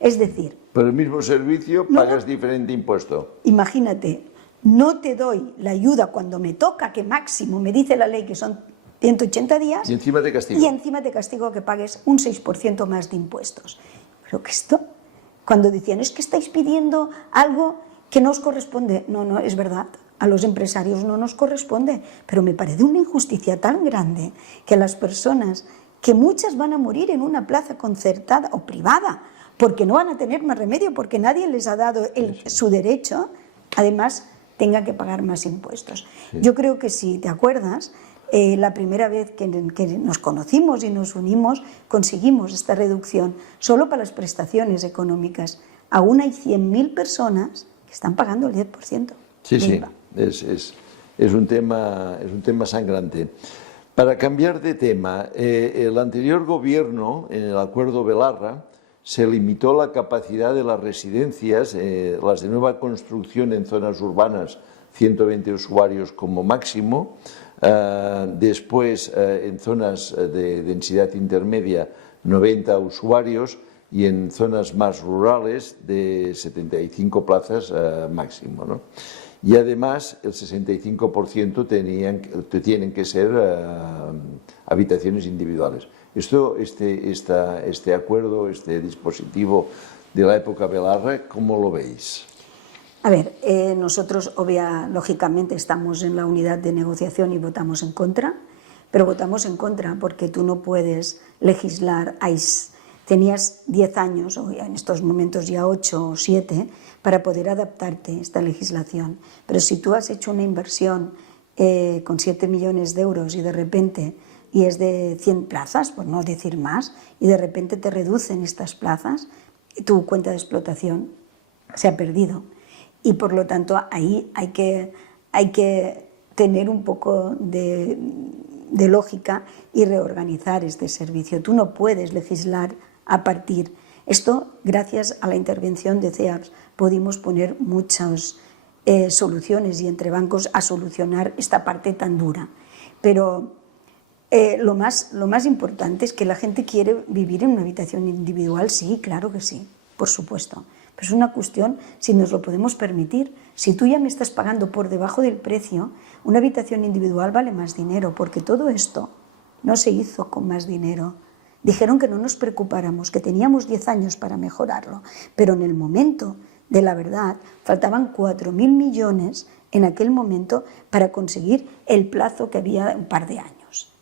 Es decir... Por el mismo servicio pagas diferente impuesto. Imagínate, no te doy la ayuda cuando me toca, que máximo me dice la ley que son 180 días. Y encima te castigo. Y encima te castigo que pagues un 6% más de impuestos. Pero que esto, cuando decían, es que estáis pidiendo algo que no os corresponde. No, no, es verdad. A los empresarios no nos corresponde, pero me parece una injusticia tan grande que las personas, que muchas van a morir en una plaza concertada o privada, porque no van a tener más remedio, porque nadie les ha dado su derecho, además tengan que pagar más impuestos. Sí. Yo creo que si te acuerdas, la primera vez que nos conocimos y nos unimos, conseguimos esta reducción solo para las prestaciones económicas. Aún hay 100.000 personas que están pagando el 10%. Sí, sí. Es un tema sangrante. Para cambiar de tema, el anterior gobierno, en el acuerdo Belarra, se limitó la capacidad de las residencias, las de nueva construcción en zonas urbanas, 120 usuarios como máximo, después en zonas de densidad intermedia, 90 usuarios, y en zonas más rurales, de 75 plazas máximo, ¿no? Y además el 65% tienen que ser habitaciones individuales. Este acuerdo, este dispositivo de la época Belarra, ¿cómo lo veis? A ver, nosotros lógicamente estamos en la unidad de negociación y votamos en contra, pero votamos en contra porque tú no puedes legislar. Tenías 10 años, o en estos momentos ya 8 o 7, para poder adaptarte a esta legislación. Pero si tú has hecho una inversión con 7 millones de euros y de repente, y es de 100 plazas, por no decir más, y de repente te reducen estas plazas, tu cuenta de explotación se ha perdido. Y por lo tanto ahí hay que tener un poco de lógica y reorganizar este servicio. Tú no puedes legislar a partir. Esto, gracias a la intervención de CEAPS, pudimos poner muchas soluciones y entre bancos a solucionar esta parte tan dura. Pero lo más importante es que la gente quiere vivir en una habitación individual, sí, claro que sí, por supuesto. Pero es una cuestión si nos lo podemos permitir. Si tú ya me estás pagando por debajo del precio, una habitación individual vale más dinero, porque todo esto no se hizo con más dinero. Dijeron que no nos preocupáramos, que teníamos 10 años para mejorarlo, pero en el momento de la verdad, faltaban 4.000 millones en aquel momento para conseguir el plazo que había un par de años.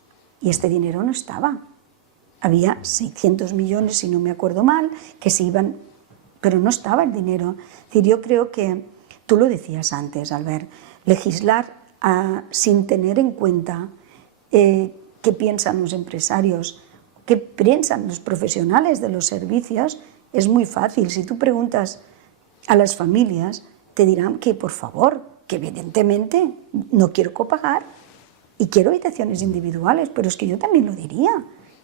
Y este dinero no estaba. Había 600 millones, si no me acuerdo mal, que se iban, pero no estaba el dinero. Es decir, yo creo que, tú lo decías antes, Albert, legislar sin tener en cuenta qué piensan los empresarios, qué piensan los profesionales de los servicios, es muy fácil. Si tú preguntas a las familias, te dirán que, por favor, que evidentemente no quiero copagar y quiero habitaciones individuales, pero es que yo también lo diría.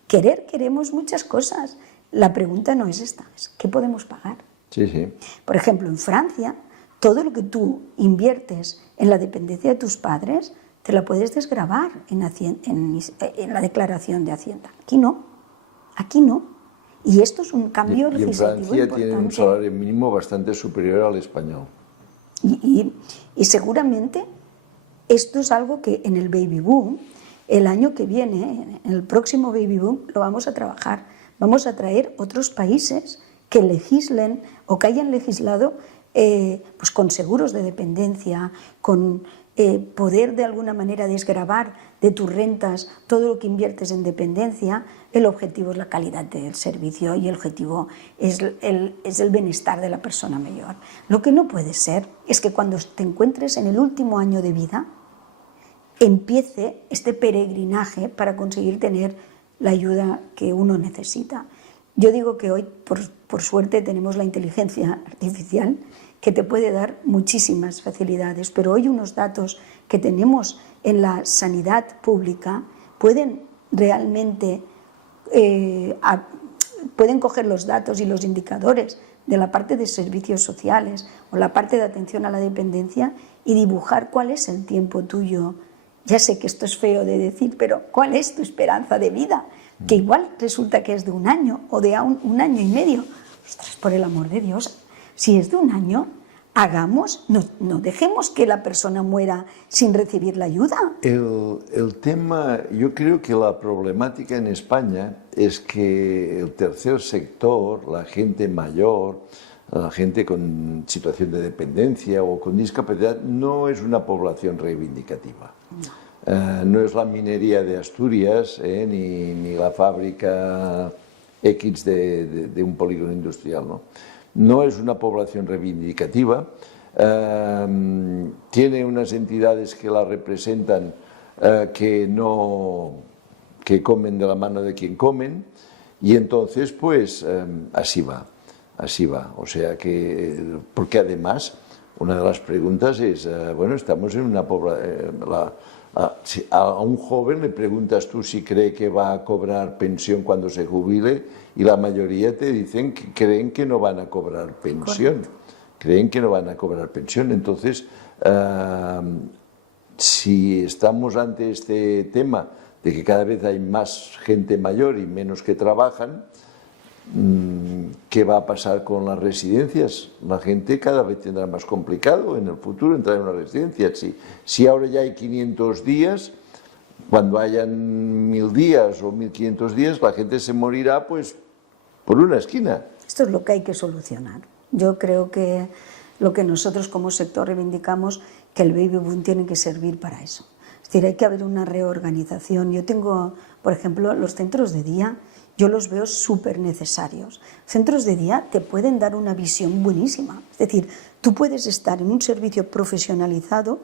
Queremos muchas cosas. La pregunta no es esta, es ¿qué podemos pagar? Sí, sí. Por ejemplo, en Francia, todo lo que tú inviertes en la dependencia de tus padres, te la puedes desgravar en la declaración de Hacienda. Aquí no, aquí no. Y esto es un cambio legislativo importante. Y en Francia tienen un salario mínimo bastante superior al español. Y seguramente esto es algo que en el baby boom, el año que viene, en el próximo baby boom, lo vamos a trabajar. Vamos a traer otros países que legislen o que hayan legislado pues con seguros de dependencia, con poder de alguna manera desgravar de tus rentas todo lo que inviertes en dependencia. El objetivo es la calidad del servicio y el objetivo es el bienestar de la persona mayor. Lo que no puede ser es que cuando te encuentres en el último año de vida empiece este peregrinaje para conseguir tener la ayuda que uno necesita. Yo digo que hoy, por suerte, tenemos la inteligencia artificial que te puede dar muchísimas facilidades, pero hoy unos datos que tenemos en la sanidad pública pueden realmente pueden coger los datos y los indicadores de la parte de servicios sociales o la parte de atención a la dependencia y dibujar cuál es el tiempo tuyo. Ya sé que esto es feo de decir, pero ¿cuál es tu esperanza de vida? Que igual resulta que es de un año o de un año y medio. Ostras, por el amor de Dios, si es de un año, no dejemos que la persona muera sin recibir la ayuda. El tema, yo creo que la problemática en España es que el tercer sector, la gente mayor, la gente con situación de dependencia o con discapacidad, no es una población reivindicativa. No es la minería de Asturias, ni la fábrica X de un polígono industrial, ¿no? No es una población reivindicativa, tiene unas entidades que la representan que comen de la mano de quien comen, y entonces pues así va. O sea que, porque además una de las preguntas es, bueno, estamos en una a un joven le preguntas tú si cree que va a cobrar pensión cuando se jubile y la mayoría te dicen que creen que no van a cobrar pensión. Correcto. Creen que no van a cobrar pensión. Entonces, si estamos ante este tema de que cada vez hay más gente mayor y menos que trabajan, ¿qué va a pasar con las residencias? La gente cada vez tendrá más complicado en el futuro entrar en una residencia. Si ahora ya hay 500 días, cuando hayan 1000 días o 1500 días, la gente se morirá pues por una esquina. Esto es lo que hay que solucionar. Yo creo que lo que nosotros como sector reivindicamos, que el baby boom tiene que servir para eso. Es decir, hay que haber una reorganización. Yo tengo, por ejemplo, los centros de día. Yo los veo súper necesarios. Centros de día te pueden dar una visión buenísima. Es decir, tú puedes estar en un servicio profesionalizado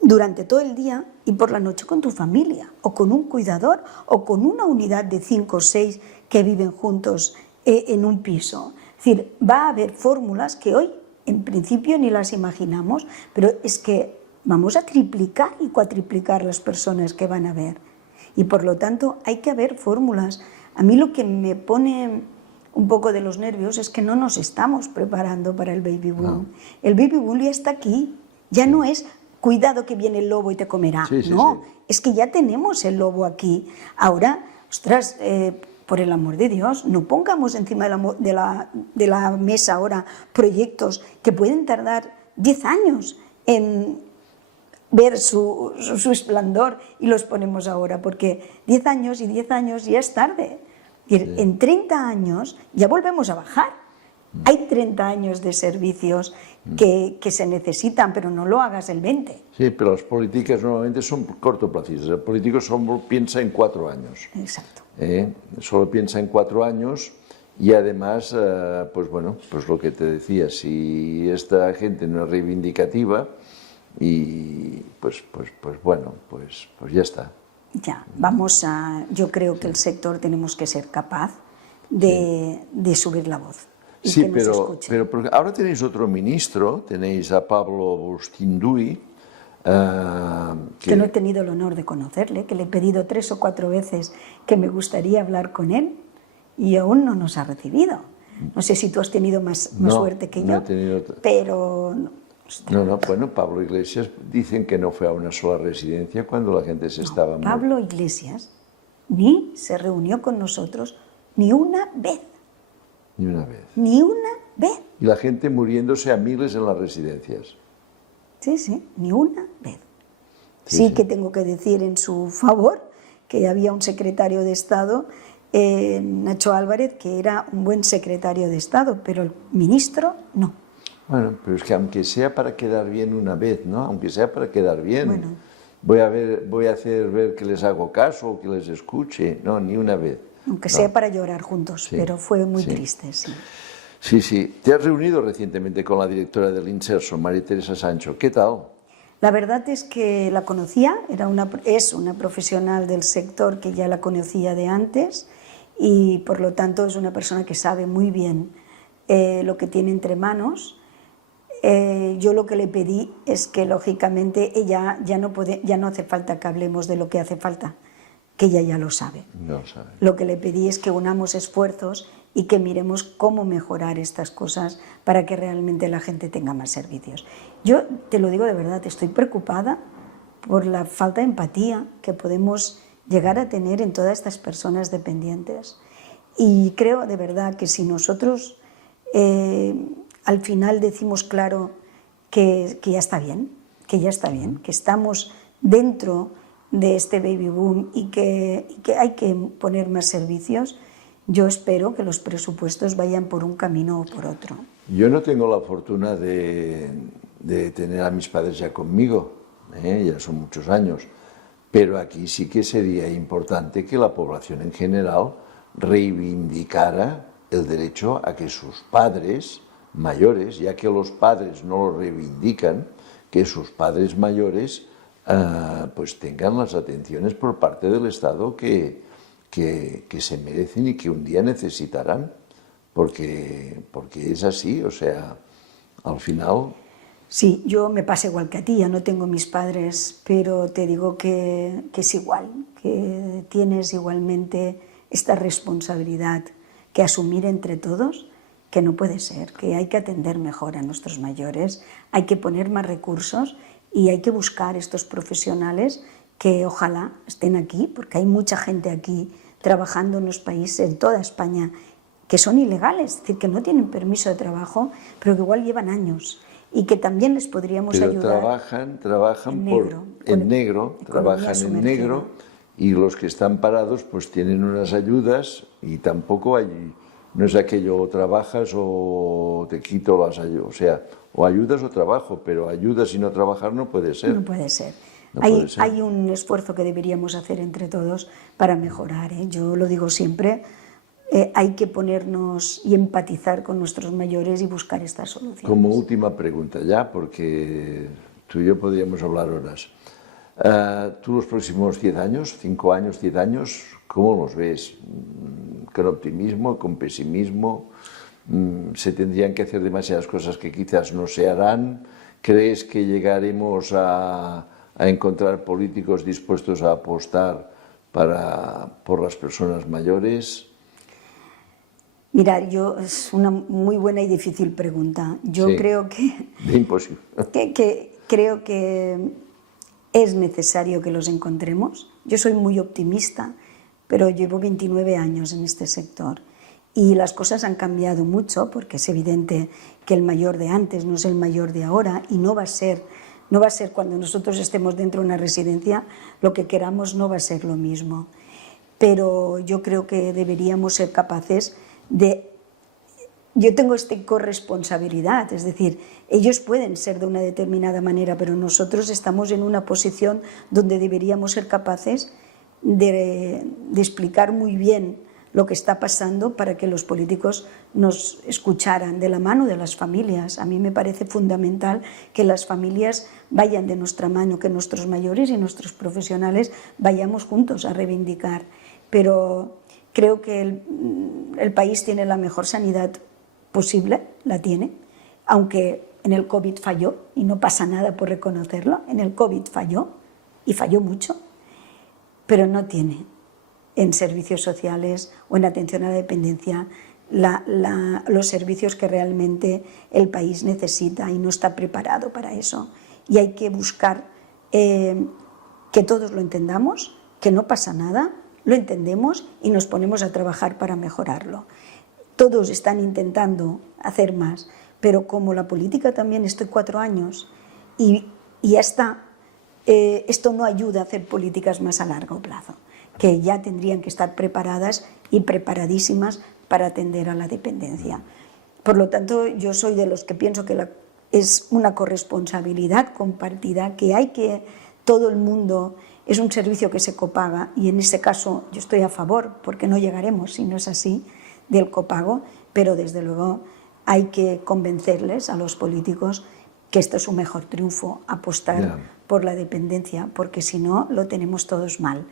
durante todo el día y por la noche con tu familia, o con un cuidador, o con una unidad de 5 o 6 que viven juntos en un piso. Es decir, va a haber fórmulas que hoy en principio ni las imaginamos, pero es que vamos a triplicar y cuatriplicar las personas que van a ver. Y por lo tanto hay que haber fórmulas. A mí lo que me pone un poco de los nervios es que no nos estamos preparando para el baby boom. No. El baby boom ya está aquí. Ya no es cuidado que viene el lobo y te comerá. No, es que ya tenemos el lobo aquí. Ahora, ostras, por el amor de Dios, no pongamos encima de la mesa ahora proyectos que pueden tardar 10 años en ver su esplendor y los ponemos ahora, porque 10 años y 10 años ya es tarde. En 30 años ya volvemos a bajar Hay 30 años de servicios que se necesitan, pero no lo hagas el 20. Sí, pero las políticas normalmente son cortoplacistas. El político solo piensa en 4 años. Exacto. Solo piensa en 4 años y además, pues bueno, pues lo que te decía, si esta gente no es reivindicativa, y pues bueno, pues ya está. Ya, yo creo que el sector tenemos que ser capaz de subir la voz. Y Sí, que nos escuchen. pero porque ahora tenéis otro ministro, tenéis a Pablo Bustinduy, que no he tenido el honor de conocerle, que le he pedido 3 o 4 veces que me gustaría hablar con él y aún no nos ha recibido. No sé si tú has tenido más suerte que yo, no he tenido... pero... No, bueno, Pablo Iglesias dicen que no fue a una sola residencia cuando la gente se estaba... Pablo Iglesias ni se reunió con nosotros ni una vez. Ni una vez. Ni una vez. Y la gente muriéndose a miles en las residencias. Sí, ni una vez. Sí que tengo que decir en su favor que había un secretario de Estado, Nacho Álvarez, que era un buen secretario de Estado, pero el ministro no. Bueno, pero es que aunque sea para quedar bien una vez, ¿no? Aunque sea para quedar bien, Bueno. voy a hacer ver que les hago caso o que les escuche, no, ni una vez. Aunque sea para llorar juntos, pero fue muy triste, sí. Sí. Te has reunido recientemente con la directora del Inserso, María Teresa Sancho. ¿Qué tal? La verdad es que la conocía, es una profesional del sector que ya la conocía de antes y por lo tanto es una persona que sabe muy bien lo que tiene entre manos. Yo lo que le pedí es que lógicamente ella ya no hace falta que hablemos de lo que hace falta, que ella ya lo sabe. No sabe. Lo que le pedí es que unamos esfuerzos y que miremos cómo mejorar estas cosas para que realmente la gente tenga más servicios. Yo te lo digo de verdad, estoy preocupada por la falta de empatía que podemos llegar a tener en todas estas personas dependientes. Y creo de verdad que si nosotros al final decimos claro que ya está bien, que estamos dentro de este baby boom y que hay que poner más servicios, yo espero que los presupuestos vayan por un camino o por otro. Yo no tengo la fortuna de tener a mis padres ya conmigo, ya son muchos años, pero aquí sí que sería importante que la población en general reivindicara el derecho a que sus padres mayores, ya que los padres no lo reivindican, que sus padres mayores pues tengan las atenciones por parte del Estado que se merecen y que un día necesitarán, porque es así, o sea, al final... Sí, yo me pasa igual que a ti, ya no tengo mis padres, pero te digo que es igual, que tienes igualmente esta responsabilidad que asumir entre todos, que no puede ser, que hay que atender mejor a nuestros mayores, hay que poner más recursos y hay que buscar estos profesionales que ojalá estén aquí, porque hay mucha gente aquí trabajando en los países, en toda España, que son ilegales, es decir, que no tienen permiso de trabajo, pero que igual llevan años y que también les podríamos ayudar. Trabajan en negro, trabajan en negro y los que están parados pues tienen unas ayudas y tampoco hay, no es aquello o trabajas o te quito las ayudas, o sea, o ayudas o trabajo, pero ayudas y no trabajar no puede ser. No puede ser. No puede ser. Hay un esfuerzo que deberíamos hacer entre todos para mejorar, Yo lo digo siempre, hay que ponernos y empatizar con nuestros mayores y buscar estas soluciones. Como última pregunta ya, porque tú y yo podríamos hablar horas. ¿Tú los próximos 10 años, 5 años, 10 años, cómo los ves? ¿Con optimismo, con pesimismo? ¿Se tendrían que hacer demasiadas cosas que quizás no se harán? ¿Crees que llegaremos a encontrar políticos dispuestos a apostar por las personas mayores? Mirad, es una muy buena y difícil pregunta. Yo creo que... Imposible. Creo que es necesario que los encontremos. Yo soy muy optimista, pero llevo 29 años en este sector y las cosas han cambiado mucho porque es evidente que el mayor de antes no es el mayor de ahora y no va a ser cuando nosotros estemos dentro de una residencia, lo que queramos no va a ser lo mismo. Pero yo creo que deberíamos ser capaces de yo tengo esta corresponsabilidad, es decir, ellos pueden ser de una determinada manera, pero nosotros estamos en una posición donde deberíamos ser capaces de explicar muy bien lo que está pasando para que los políticos nos escucharan de la mano de las familias. A mí me parece fundamental que las familias vayan de nuestra mano, que nuestros mayores y nuestros profesionales vayamos juntos a reivindicar. Pero creo que el país tiene la mejor sanidad posible, la tiene, aunque en el COVID falló, y no pasa nada por reconocerlo, en el COVID falló, y falló mucho, pero no tiene en servicios sociales o en atención a la dependencia los servicios que realmente el país necesita y no está preparado para eso. Y hay que buscar que todos lo entendamos, que no pasa nada, lo entendemos y nos ponemos a trabajar para mejorarlo. Todos están intentando hacer más, pero como la política también estoy 4 años y ya está, esto no ayuda a hacer políticas más a largo plazo, que ya tendrían que estar preparadas y preparadísimas para atender a la dependencia. Por lo tanto, yo soy de los que pienso que es una corresponsabilidad compartida, que todo el mundo, es un servicio que se copaga, y en ese caso yo estoy a favor, porque no llegaremos, si no es así, del copago, pero desde luego hay que convencerles a los políticos que esto es su mejor triunfo, apostar por la dependencia, porque si no lo tenemos todos mal.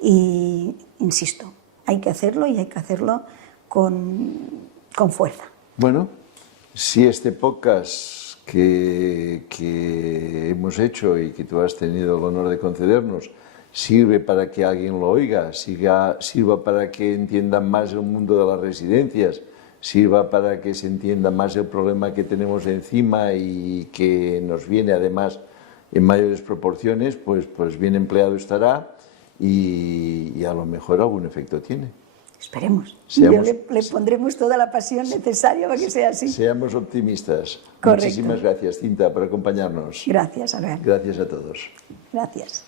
Y insisto, hay que hacerlo y hay que hacerlo con fuerza. Bueno, si este podcast que hemos hecho y que tú has tenido el honor de concedernos sirve para que alguien lo oiga, sirva para que entiendan más el mundo de las residencias, sirva para que se entienda más el problema que tenemos encima y que nos viene además en mayores proporciones, pues bien empleado estará. Y a lo mejor algún efecto tiene. Esperemos. Yo le pondremos toda la pasión necesaria para que sea así. Seamos optimistas. Correcto. Muchísimas gracias, Cinta, por acompañarnos. Gracias, Albert. Gracias a todos. Gracias.